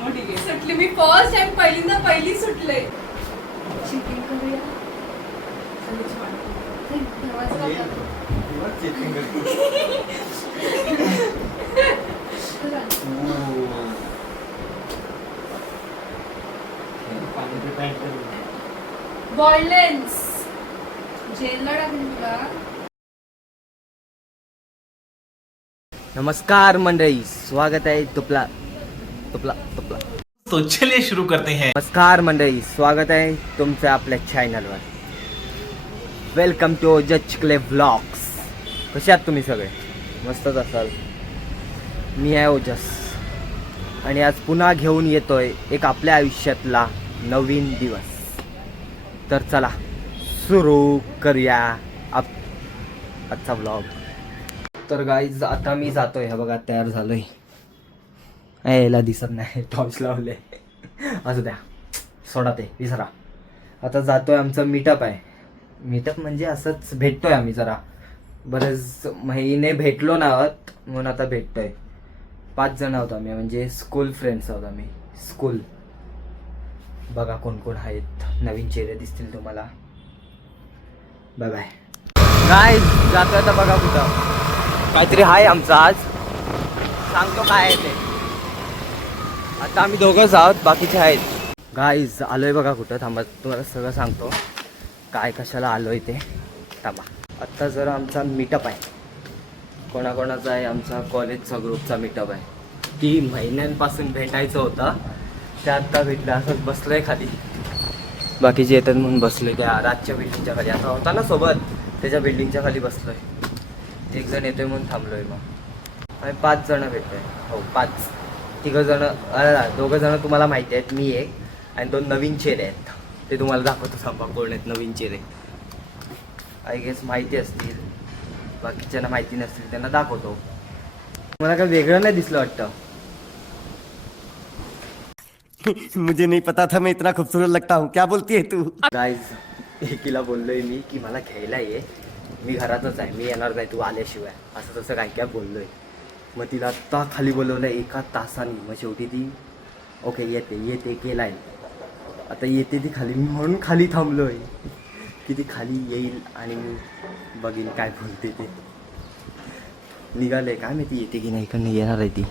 मग ठीक आहे. सुटली मी फर्स्ट टाइम पहिली सुटले. चिटिंग करूया. बॉयलेन्स जेलला टाकून तुला. नमस्कार मंडळी, स्वागत आहे तुपला. तो चलिए शुरू करते हैं. नमस्कार मंडळी, स्वागत आहे तुमचं आपल्या चॅनलवर. वेलकम टू जज चिखले व्लॉग्स. कसे आहात तुम्ही सगळे? मस्तच असाल. मी आहे ओजस आणि आज पुन्हा घेऊन येतोय एक आपल्या आयुष्यातला नवीन दिवस. तर चला सुरू करूया आजचा व्लॉग. तर गाईज आता मी जातोय. हा बघा तयार झालोय. याला दिसत नाही, टॉर्च लावले. असू द्या, सोडा ते विसरा. आता जातोय. आमचं मीटअप आहे. मीटअप म्हणजे असंच भेटतोय आम्ही. जरा बरेच महिने भेटलो ना आहोत म्हणून आता भेटतोय. 5 जण आहोत आम्ही, म्हणजे स्कूल फ्रेंड्स आहोत आम्ही. स्कूल बघा कोण कोण आहेत. नवीन चेहरे दिसतील तुम्हाला. Bye bye. गाईज जातोय आता. बघा कुठं काहीतरी आहे आमचं आज. सांगतो काय आहे ते. आता आम्ही दोघंच आहोत, बाकीचे आहेत. गाईज आलोय बघा कुठं. थांबा तुम्हाला सगळं सांगतो काय कशाला आलोय ते. थांबा. आत्ता जरा आमचा मीटअप आहे. कोणाकोणाचा आहे? आमचा कॉलेजचा ग्रुपचा मीटअप आहे. 3 महिन्यांपासून भेटायचं होतं, ते आत्ता भेटलं. असंच बसलोय खाली. बाकीचे येतात म्हणून बसलोय त्या राजच्या बिल्डिंगच्या खाली. आता होता ना सोबत, त्याच्या बिल्डिंगच्या खाली बसलोय. एक जण येतोय म्हणून थांबलोय. मग आम्ही 5 जण भेटतोय. हो 5. 3 जण, 2 जण तुम्हाला माहिती आहेत, मी एक, आणि 2 नवीन चेहरे आहेत. ते तुम्हाला दाखवतो. सांगा कोण आहेत नवीन चेहरे. आय गेस माहिती असतील, बाकीच्यांना माहिती नसतील त्यांना दाखवतो. मला काय वेगळं नाही दिसलं वाटतं. मुझे नहीं पता था मैं इतना खूबसूरत लगता हूँ. क्या बोलती है तू? गाईज एकीला बोललोय मी की मला घ्यायला ये, मी घरातच आहे, मी येणार नाही तू आल्याशिवाय, असं तसं काय काय बोललोय. मग तिला आत्ता खाली बोलवलं 1 तासाने. मग शेवटी ती ओके येते केलाय. आता येते ती खाली, मी म्हणून खाली थांबलोय की ती खाली येईल आणि मी बघीन काय बोलते ते. निघालंय काय माहिती येते की नाही. इकडनं येणार आहे ती.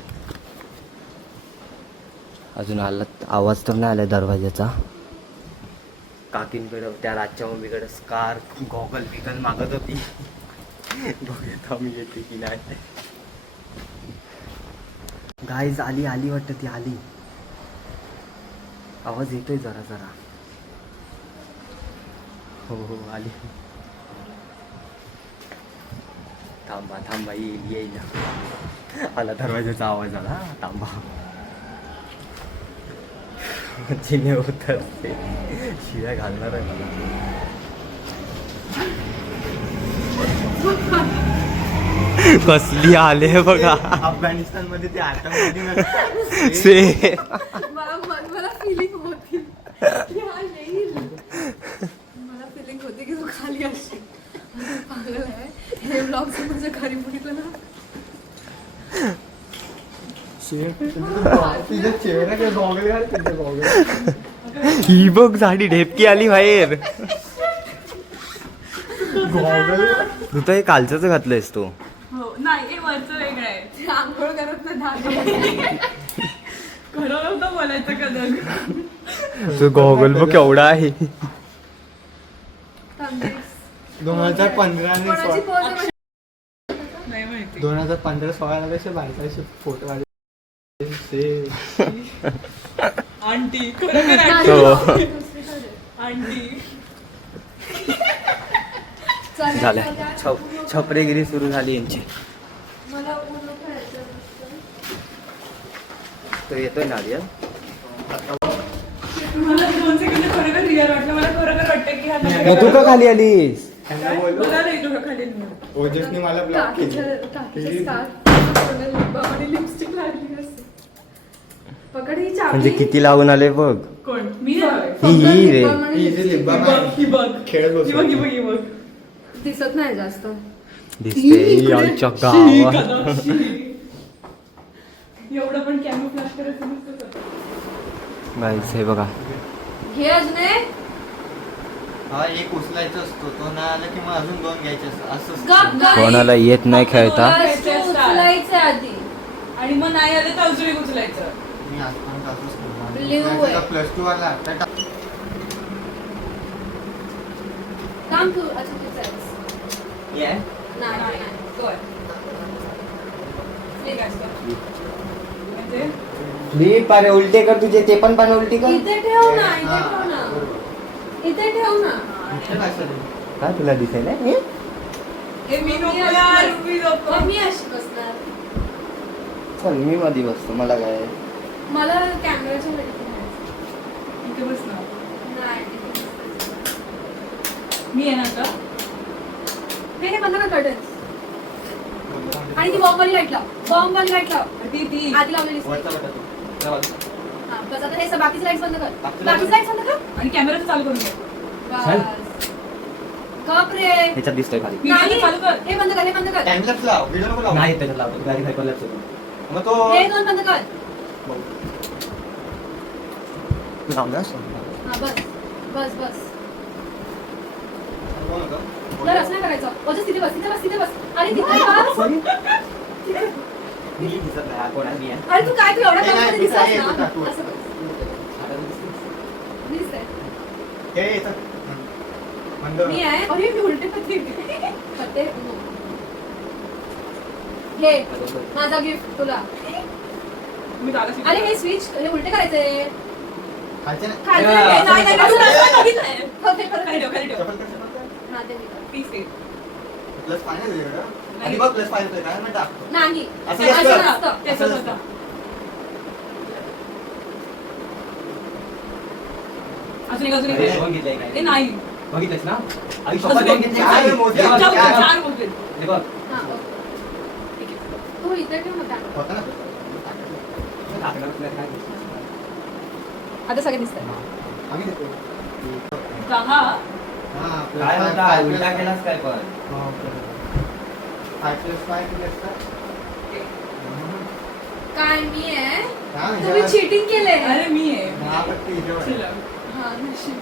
अजून आवाज तर नाही आला दरवाजाचा. काकींकडं त्या राजच्या मम्मीकडं स्कार्फ गॉगल बिगल मागत होती. बघूयात आम्ही येते की नाही. गाईज आली वाटतं ती. आली. आवाज येतोय जरा जरा. हो आली. थांबा येईल. आला दरवाजाचा आवाज आला. थांबा. तिने उतरते. शिव्या घालणार आहे मला. कसली आले बघा. अफगाणिस्तान मध्ये ते आतंकवादी से मला फिलिंग होती की हा येईल. मला फिलिंग होती की तू खाली असशील. पागल आहे. हे ब्लॉग माझ्या घरी बघितलं ना. ही बघ झाडी ढेपकी आली बाहेर. तू तर हे कालचंच घातलंयस तू. हो नाही, हे वरचं वेगळं आहे. ते आंघोळ करत नाही. खरं नव्हतं बोलायचं कदर. तू गॉगल बघ केवढा आहे. 2015 आणि कोणाची पोज आहे? नाही माहिती. 2015-16 कसे बायकाचे फोटो आले. आंटी खरं आंटी. झालंय. छपरेगिरी सुरू झाली यांची. मला पूर्ण खेळायचं. तो येतोय नाडिया. मला 2 सेकंद खरोखर रिअल वाटलं. मला खरोखर वाटतं की हा तू का खाली आलीस? मला नाही तुला खाली. ओजसने मला ब्लॉक केली. काकीचे स्कार्फ आणि लिपस्टिक लागली असते. पकड ही चाबी. म्हणजे किती लावून आले बघ. कोण? मी नाही. ही रे. ही बघ. खेळत ही बघ. दिसत नाही जास्त. दिसते आमच्या गावात. एवढं पण कॅमोफ्लॅश करायचं नसतं. गाईस हे बघा. घे अजून हा एक उचलायचा असतो तो नाही आला की मग अजून 2 घ्यायचे असं गप गप. कोणाला येत नाही खेळता. उचलायचं आधी. आणि मग नाही आलं तर अजून एक उचलायचं. मी आजपर्यंत असंच लिहू आहे. केलं +2 वाला काम तू अच्छा तुझं आहेस. ये नाही नाही. नाही. कर. ठीक आहे, कर. म्हणजे फ्लिप अरे उलटे कर तुझे ते पण उलटी कर. इथे ठेव ना इथे ठेव ना इथे ठेव ना. काय तुला दिसायला हे? हे मी नको यार, मी नको. मग मी अशी बसणार. चल मी मध्ये बसतो मला काय. मला कॅमेराच्या मध्ये ठेवायचं. इथे बस ना. नाही तिथे बसायचं. मी आहे ना आता. हे बंद कर कर्टन. आणि ती बॉम्ब वाली लाईट लाव. बॉम्ब वाली लाईट लाव. ती आधी लावलेली असते. हा बस आता हे बाकीचे लाईट्स बंद कर. बाकीचे लाईट्स बंद कर. आणि कॅमेरा चालू करून घे. बस. गप रे. ह्याच्यात दिसतोय खाली. नाही चालू कर. हे बंद कर हे बंद कर. टाइम लॅप्स लाव व्हिडिओ नको लाव. नाही त्याच्यात लावतो गाडी हायपर लॅप्स होतो मग तो हे दोन बंद कर. लावलास हा बस बस बस. तुला रचना करायचं. ओजस तिथे बस तिथे बस तिथे बस. अरे तिथे बस. मी दिसत नाही कोणा मी आहे. अरे तू काय तू एवढा नाही, कम नाही, दिसतोस दिसायला ना. येत होता. असं बस. दिसतंय. हे येतं. मी आहे. अरे मी उलटे पत्ते पत्ते हे माझा गिफ्ट तुला. मी दादा शिकवतो. अरे हे स्विच हे उलटे करायचे. खायचं नाही. खायचं नाही. नाही नाही असं नाही. नसतं, बघितलंय. हो, ते परत खाली ठेव, खाली ठेव. हा, ते मी करते. Please save. प्लस फायनल आहे का? आधी बघ प्लस फायनल काय म्हणता? नाही असं असं नसतं. नसतं. त्याचं असं होतं. अजून एक अजून अरे, एक. बघितलंय काय? ए नाही. बघितलंस ना? आई अजून शपथ एक. बघितली. चार काय मोजले? चार काय? बोलते, चार बोलते. हे बघ. हा ओके. ठीक आहे. तू इथे ठेव मग त्याला. होतं ना? आता सगळे दिसतंय. आम्ही देतो. 10. हां, काय होता उलटा केलास काय पण 5 + 5 किती असतं? काय मी आहे काय म्हणजे? तुम्ही चीटिंग केलंय. अरे मी आहे. 10 पट्टी हिशोब आहे. चला. हा नशीब.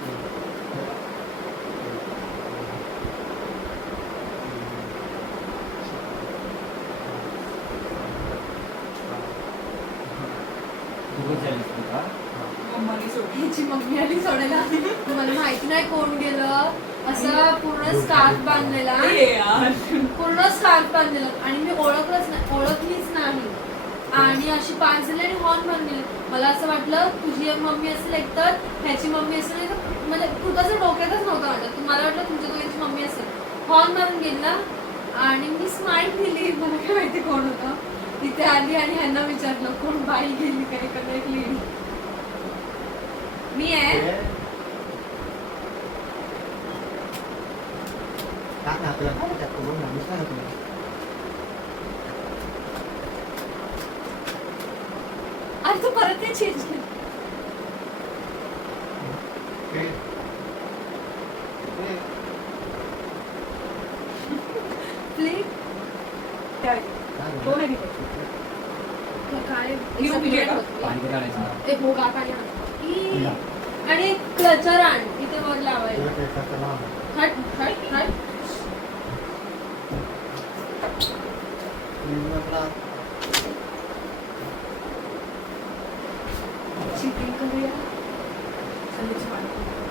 मम्मानी सोडली. ह्याची मम्मी आली सोडायला. मला माहिती नाही कोण गेलं. असं पूर्ण स्कार्फ बांधलेला. ए यार. पूर्ण स्कार्फ बांधलेला आणि मी ओळखलीच नाही. आणि अशी पाच झाली आणि हॉर्न मारून गेली. मला असं वाटलं तुझी मम्मी असेल एकतर ह्याची मम्मी असेल नाही तर म्हणजे तुझं डोक्यातच नव्हतं वाटत. मला वाटलं तुमच्या दोघांची मम्मी असेल. हॉर्न मारून गेला आणि मी स्माईल दिली. मला काय माहिती कोण होतं. तिथे आली आणि ह्यांना विचारलं कोण बाई गेली काय का एक लेडी. मी आहे. टाक ना आपल्याला. काय टाकतो? बघ ना, दिसतं ना तुला. अरे तू परत ते चेंज केलं. हे. हे. प्लीज काय? काय तो झालं? नाही दिसत. काय घेऊन घे ना. ए हो गा पाणी आण. ई. आणि क्लचर आण इथे वर लावायला. तुला ते कसं लावणार? हट हट हट. चिटिंग करूया. संध्याची पाणी.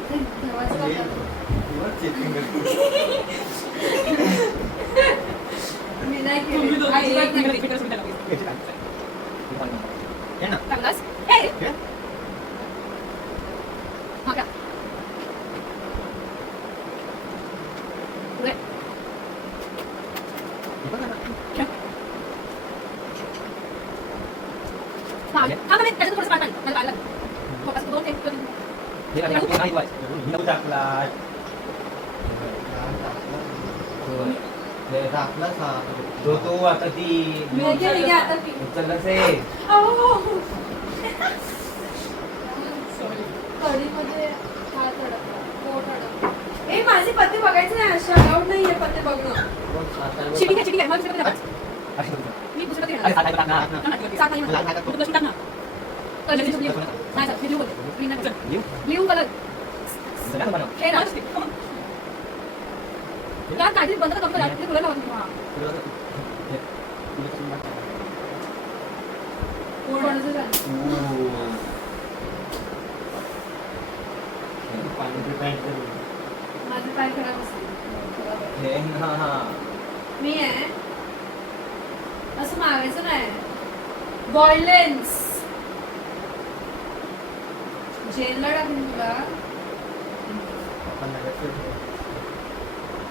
ते ठेवायचं का आपल्याला? मी नाही तुम्ही केलं. दोघी अजिबात नाही. repeat असं त्याला पाहिजे. चांगलाच. ए. हा का? पुढे. हा, थांब ना, त्याच्यात थोडंसं पाणी टाक. मला पाणी लागेल. फक्त असं 2 थेंब करून. टाकलाच हा. तो आता ती मी घे आता पी. उचललाच आहे. Sorry. कढीमध्ये हात अडकला, पोट अडकलं. ए माझे पत्ते बघायचे नाही. असे अलाउड नाहीये पत्ते बघणं. चिटिंग आहे, चिटिंग आहे. मला दुसरं पत्ते दाखव. मी दुसरं पत्ते घेणार. अरे, हात- हात- हात- हात- टाक ना. सात नाही म्हणणार. तू दुसरं टाक ना. कढीमध्ये झोपली. नाही सर, मी लिहू बोलते. Green नाही बोलते. लिहू? लिहू कलर. सगळ्यांना बनव. हे ना. का काहीतरी बंद करून करा. ते तुला लावून ठेवा. कोणाचं झालं? माझं काय खराब असेल. हे ना. मी आहे असं मागायचं नाही. व्हायलेन्स जेलला टाकून तुला.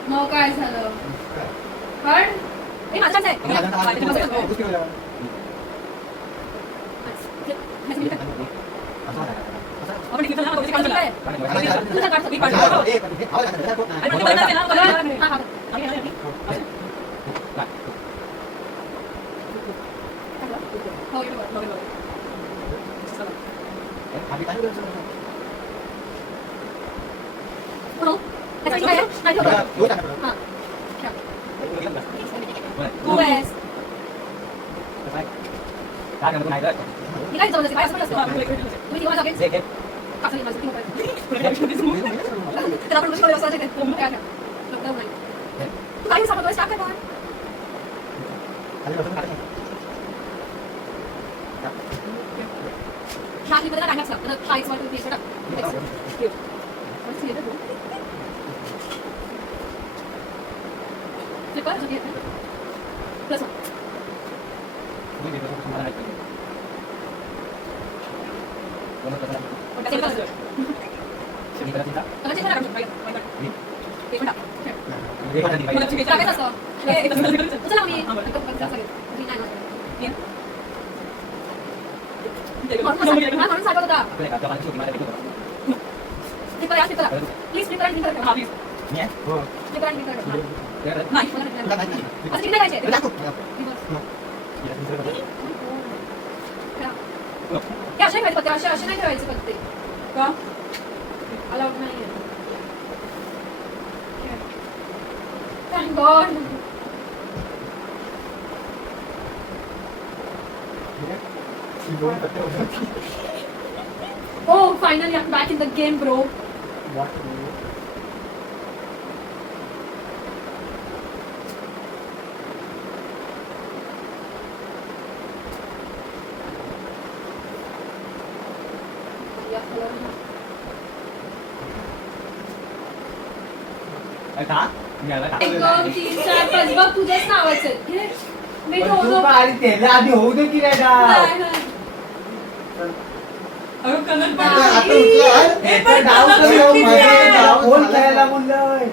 मग काय झालं? पण ए माझा आहे. आपण इथे ना काय काय? तुझा काढ मी काढ. असे नाही ठेवायचे पत्ते का अलाउड नाहीये. Thank God. Oh, finally I'm back in the game, bro. एक दोन तीन चार पाच बघ तुझ्याच नावाचं आहे. मी ठेवतो. आधी होऊ दे की नाही का? नाही, नाही. अगं कलर कोण खेळायला बोललोय?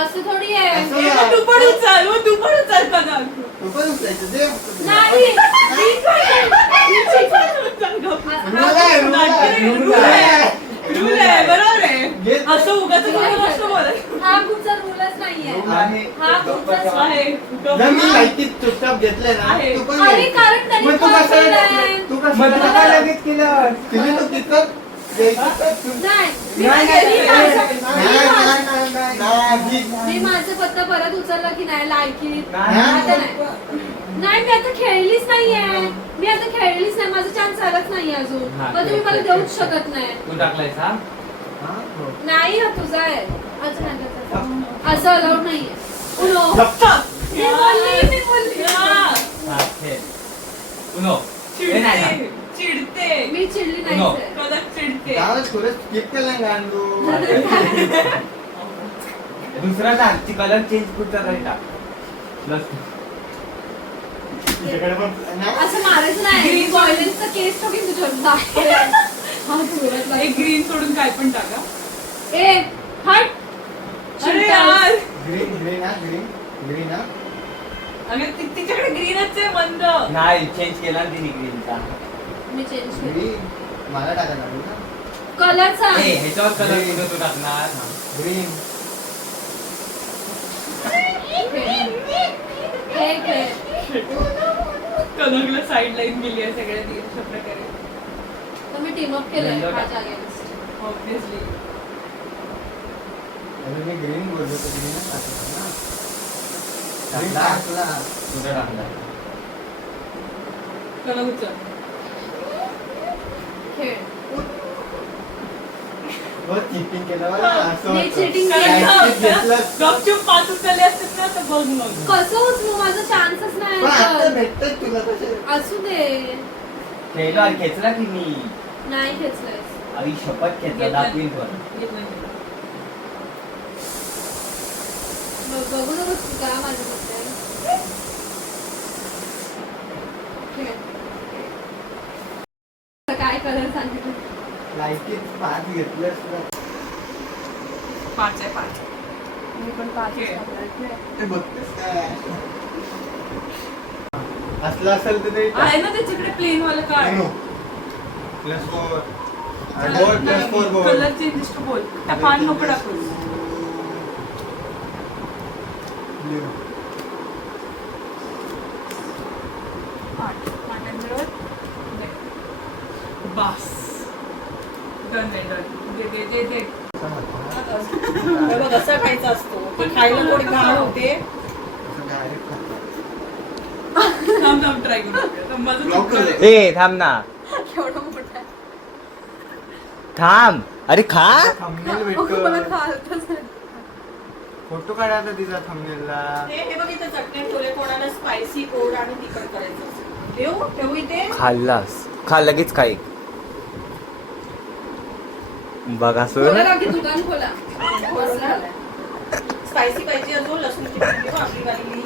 असं थोडी आहे. तू पण उचल कलर. नाही. रूल आहे बरोबर आहे. असं उगाच असं बोलत हा कुठचा रूलच नाहीये. हा कुठचाच आहे. माहिती चुपचाप घेतलंय ना आहे. तू पण अरे कारण त्यांनी मग तू call कसं केलाय. तू मग कसं तुला काय लगेच केलं? तुम्ही तो तिथं नाही. मी नाही, नाही, मी माझं पत्ता परत उचलला की नाही लायकीत. नाही. आता नाही. नाही मी आता खेळलीच नाहीये. मी आता खेळलीच नाही. माझा चान्स आलाच नाही अजून. मग तुम्ही मला देऊच शकत नाही. तू टाकलायस हा? नाही हा तुझा आहे. अच्छा नाही त्याचा. असं अलाउड नाहीये. उनो. मी बोलली. चिडते मी चिडली नाही उनो. sir. कलर चिडते. थोडं स्किप केलं गांडू दुसरा टाक ती कलर चेंज कुठचा तरी टाक. असं मारायचं नाही. व्हायलेन्सचा केस ठोकीन तुझ्यावर. हा तुझ्यावर. एक ग्रीन सोडून काय पण टाका. ए हट. अरे यार ग्रीन ग्रीन हा ग्रीन ग्रीन हा अगं तिच्याकडे ग्रीनच आहे मंद. नाही चेंज केला ना तिने ग्रीनचा. मी चेंज केली. ग्रीन मला टाकायला लागेल ना कलरचा ह्याच्यावर कलर कुठं तू टाकणार? ग्रीन कलरला साईड लाईन मिली आहे सगळ्या अशा प्रकारे. तर मी टीम अप केलंय Yellow माझ्या अगेन्स्ट. ऑब्विसली अरे मी ग्रीन बोललो तर ग्रीनच टाकला ना ग्रीन टाकला? टाकला कुठं टाकला? कलर उचल. खेळ. बहुत cheating केलं बरं, असं नाही, होतं. cheating Light नाही. stick घेतलं. गपचूप 5 उचलले असतात ना तर बघ मग. कसं उचलू माझा चान्सच नाही पण आता तर. भेटतंय तुला तसे. असू दे खेळलो खेचला की मी नाही खेचलंय आई शपथ खेचला घेतला. दाखवीन पण घेतलं. बघू नको तू का माझ्याबद्दल ठीक आहे. काय करायला सांगितलं लाईटीत 5 घेतलंस ना. 5 आहे 5. मी पण पाच ठीक आहे. वापरते. ते बघतेस काय? असलं असेल तर ते आहे ना त्याच्याकडे प्लेन वाला कार्ड. +4 बोल +4 बोल. कलर चेंजेस टू बोल. त्या पान नको टाकूस. आठ आठांवर बस डन आहे डन दे दे दे दे हे बघ असा खायचा असतो ते खायला थोडी घाण होते थांब थांब ट्राय करू माझं Block चुकलं. कर. ए थांब ना केवढं मोठं आहे. थांब अरे खा थंबनेल अगं, मला भेटतो. खायचंच नाही. फोटो काढायचा तिचा थंबनेलला. हे बघ इथं चटणी ठेवले कोणाला स्पायसी गोड आणि तिखट करायचं असेल. ठेवू इथे खाल्लास खा लगेच खाई बघा खोला सर का की दुकान खोला मस्त झालंय. स्पायसी पाहिजे अजून लसूणची पाहिजे हो, आपली वाली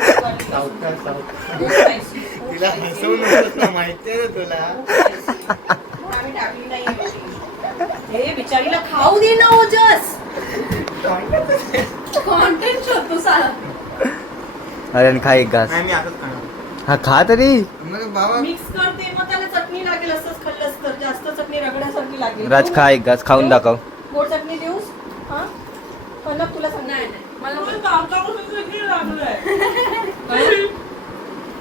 सावकाश, सावकाश. खूप spicy, खूप तिला spicy. हसवू नकोस ना, माहितीये ना तुला. म्हणून आम्ही टाकली नाही एवढी. हे बिचारीला खाऊ दे ना ओजस कॉन्टेंट शोधतो सारा अरे आणि खा एक घास नाही, मी आताच खाणार. हा खा तरी मग बाबा मिक्स करते मग त्याला चटणी लागेल असंच खाल्लंस तर जास्त चटणी रगड्यासारखी लागेल राज खा एक घास खाऊन दाखव गोड चटणी देऊस हा पन्नास तुला सांग नाही नाही मला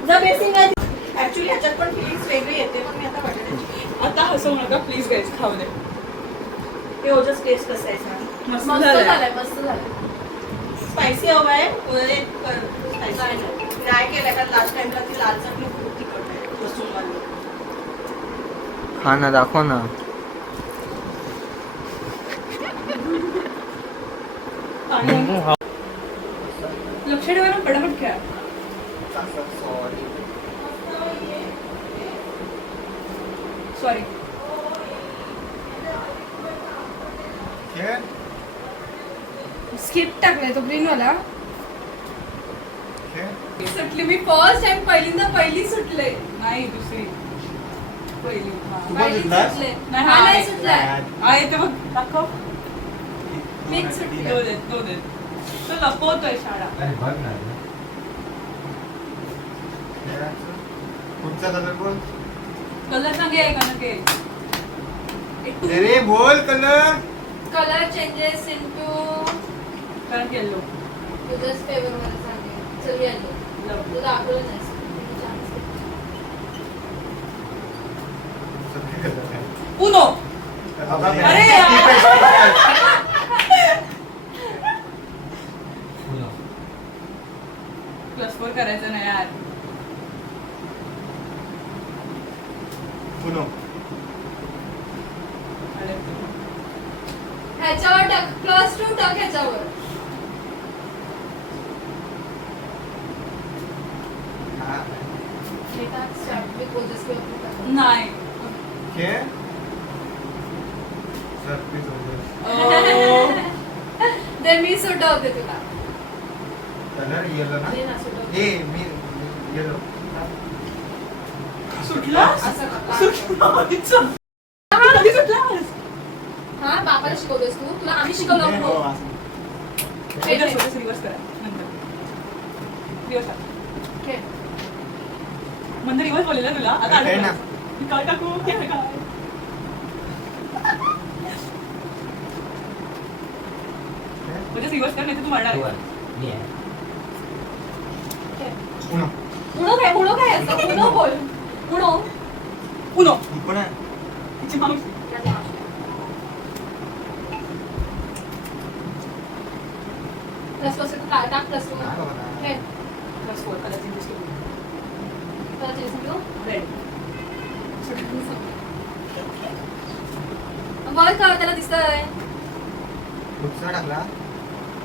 जर बेसिंग आहे ऍक्च्युली ह्याच्यात पण फिलिंग्स वेगळी येते पण मी आता बटाट्याची आता हसवू नका प्लीज गाईज खाऊ दे हे ओजस टेस्ट कसं आहे सांग मस्त मस्त झालंय झालंय मस्त झालंय स्पायसी हवा आहे ट्राय केलाय कारण लास्ट टाइमला ती लाल चटणी खूप तिखट आहे लसूणवाली हा ना दाखव ना लक्ष ठेवा ना पटापट खेळा सॉरी स्किप टाकलाय तो ग्रीन वाला सुटली मी फर्स्ट टाइम पहिली सुटले नाही दुसरी पहिली तू पण पहिली सुटलास? सुटले नाही, हा हा नाही आहे. सुटलाय आहे ते बघ दाखव मी सुटली दो दे तो लपवतोय शाळा पुढचा कलर बोल. कलर सांगे आहे का नके अरे बोल कलर. कलर चेंजेस इनटू कारण येलो तुझ्याच फेवर मध्ये सांगेल चल येलो तू दाखवलं नाहीस सगळे कलर आहे. उनो अरे यार. +4 करायचं नाही यार पुनो. ह्याच्यावर टाक +2 टाक ह्याच्यावर हा. हे टाक स्टार्ट विथ ओजस किंवा नाही के सरप्राईज होईल. ते मी सुटवते तुला कलर येलो ना. दे ना सुटवते ए मी येलो. सुटला असं हा बापाला शिकवतोस तू तुला आम्ही शिकवलं हो, नको. असं. रिवर्स करा नंतर रिवर्स खेळ. म्हणजे रिवर्स बोललेला तुला आता काय ना. मी काय टाकू काय म्हणजे रिवर्स कर नाही तर तू मारणार आहे. पुनो. उणो काय असतं उणो बोल उणो उनो पुन्हा तिची मावशी प्लस कसं काय टाक प्लस टू नाही बाबा ना. खेळ. +4 कलर चेंजेस केले त्याला चेंज करू रेड बघ का त्याला दिसतंय दुसरा टाकला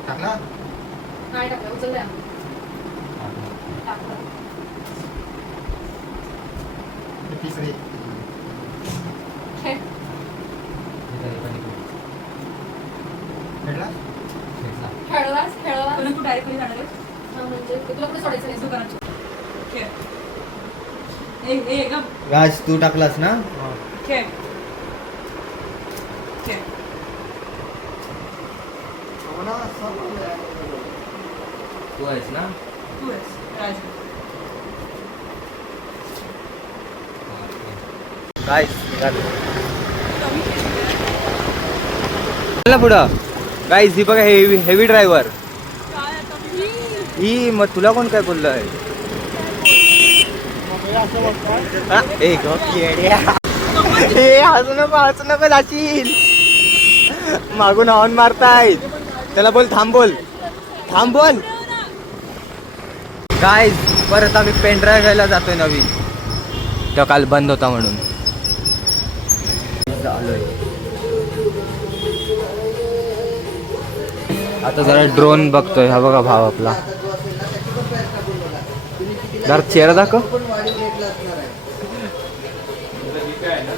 टाकला नाही टाकलं उचलल्या टाकलं तिसरी खेळ. भेटला खेळलास खेळलास पण तू डायरेक्टली जाणार आहेस? हा, म्हणजे तुला कुठे सोडायचं नाही दुकानात खेळ. ए गप राज तू टाकलास ना खेळ. खेळ. तू आहेस ना तू आहेस राज. काय पुढं गाईज ही बघा हेवी हेवी ड्रायव्हर काय आता मी ही मग तुला कोण काय बोललं आहे हा, ए गं, येड्या. ए हसू नको जाशील मागून हॉर्न मारतायत त्याला बोल थांब बोल गाईज परत आम्ही पेन ड्राईव्ह घ्यायला जातोय नवीन तो काल बंद होता म्हणून चालूय आता जरा ड्रोन बघतोय हा बघा भाव आपला जरा चेहरा दाखव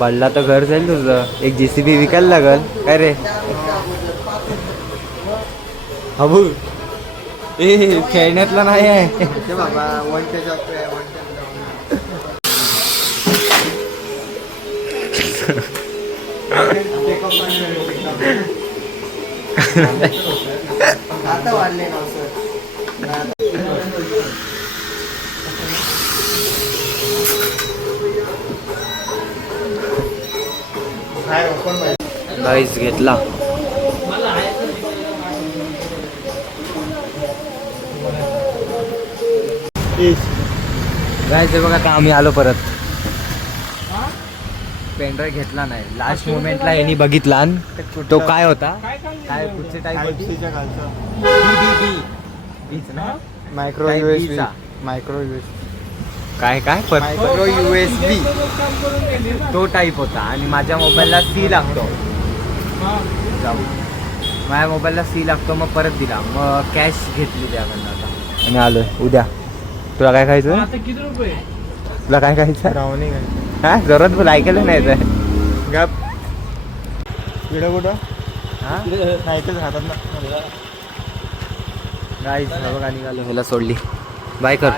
पडला तर घर जाईल तुझं एक JCB विकायला लागल काय रे अबू ए खेळण्यातला नाही आहे बाबा वन पेज आता वाढले ना सर गाईस घेतला गाईस बघा आता आम्ही आलो परत पेनड्राईव्ह घेतला नाही लास्ट मोमेंटला यांनी बघितला आणि तो काय होता काय कुठचे टाईप होती मायक्रो Type B USB चा. मायक्रो USB काय मायक्रो USB तो टाईप होता आणि माझ्या मोबाईलला C लागतो जाऊ माझ्या मोबाईलला C लागतो मग परत दिला मग कॅश घेतली त्याकडनं आता आणि आलोय उद्या तुला काय खायचं तुला काय खायचं ब्राउनी हा जोरात बोल ऐकायला नाही तर गप व्हिडिओ कुठं हा ऐकच राहतात ना गाईस बघा निघालो ह्याला सोडली बाय कर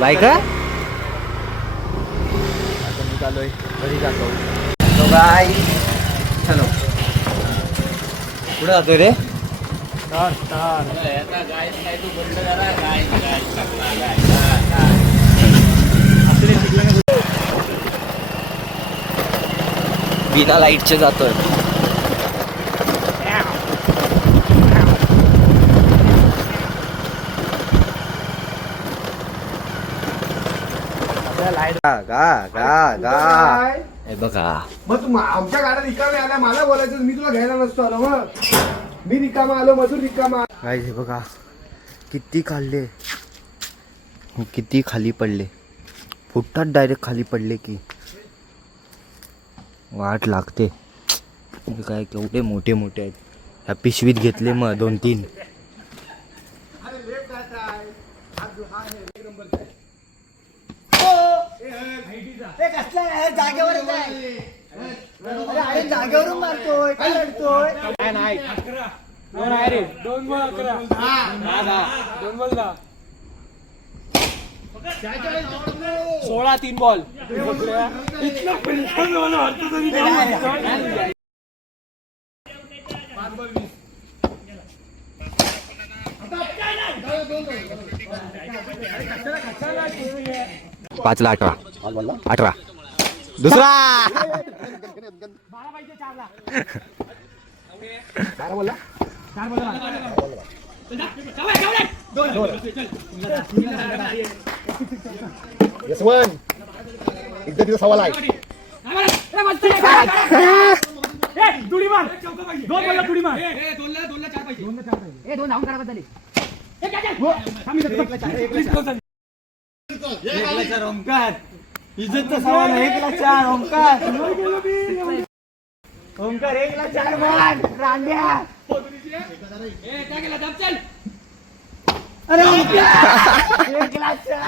बाय का आता निघालोय घरी जातो तो बाय चलो कुठं जातोय रे बिना लाईटचे जातोय गा गा गा हे बघा मग तू आमच्या गाड्या रिकाम्या आल्या मला बोलायचं मी तुला घ्यायला नसतो आलो मग मी रिकामा आलो मधून रिकामा गाईस हे बघा किती खाल्ले किती खाली पडले फुटतात डायरेक्ट खाली पडले की वाट लागते हे काय केवढे मोठे मोठे आहेत ह्या पिशवीत घेतले मग 2-3 जागेवरून मारतोय काय लढतोय पाचला 18 दुसरा एकदा तिथं सवाल आहे ओंकार इज्जतचा सवाल आहे 1 लाख 4 ओंकार ओंकार 1,04,000 मान रांड्या अरे ओंकार 1,04,000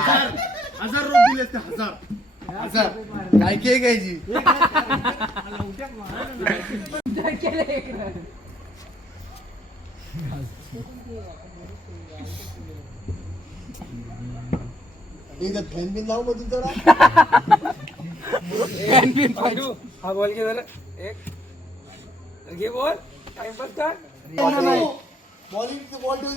हजार रोप दिले असते हजार काय केक घ्यायची फॅन बिन लावू मग तुझा हा बोल घे जरा एक घे बोल टाइमपास कर बॉलिंग बॉल ठेवून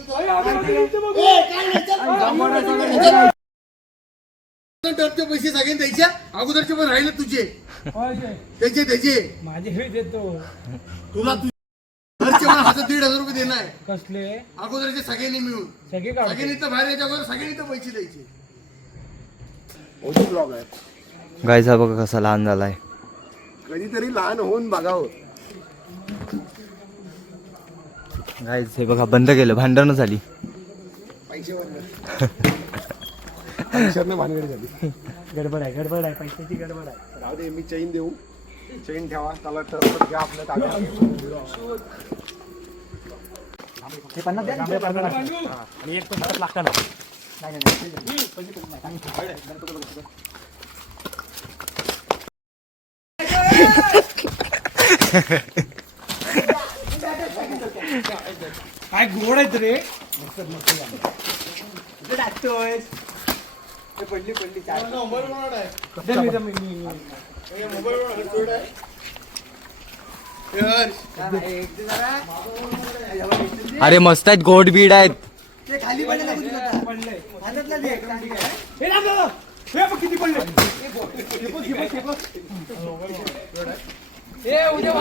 टर्फचे पैसे सगळे द्यायचे अगोदरचे पण राहिले तुझे त्याचे माझे हे देतो तुला घरचे मला 1,500 रुपये देणार आहे कसले अगोदरचे सगळ्यांनी मिळून सगळे काढ सगळ्यांनी तर बाहेर यायच्या अगोदर सगळ्यांनी तर पैसे द्यायचे ओजी ब्लॉग आहे गाईज हा बघा कसा लहान झालाय. कधीतरी लहान होऊन बघावं गाईज हे बघा बंद केलं, भांडणं झाली. पैशावर भानगडी झाली गडबड आहे पैशाची गडबड आहे. राहू दे मी चेन देऊ चेन ठेवा त्याला टर्फ घ्या आपल्या ताब्यात हे 50 द्या आणि एक पण हातात लागतं ना काय गोड आहेत रे टाकतोय पडली अरे मस्त आहेत, गोड बीड आहेत. खाली किती पडले उद्या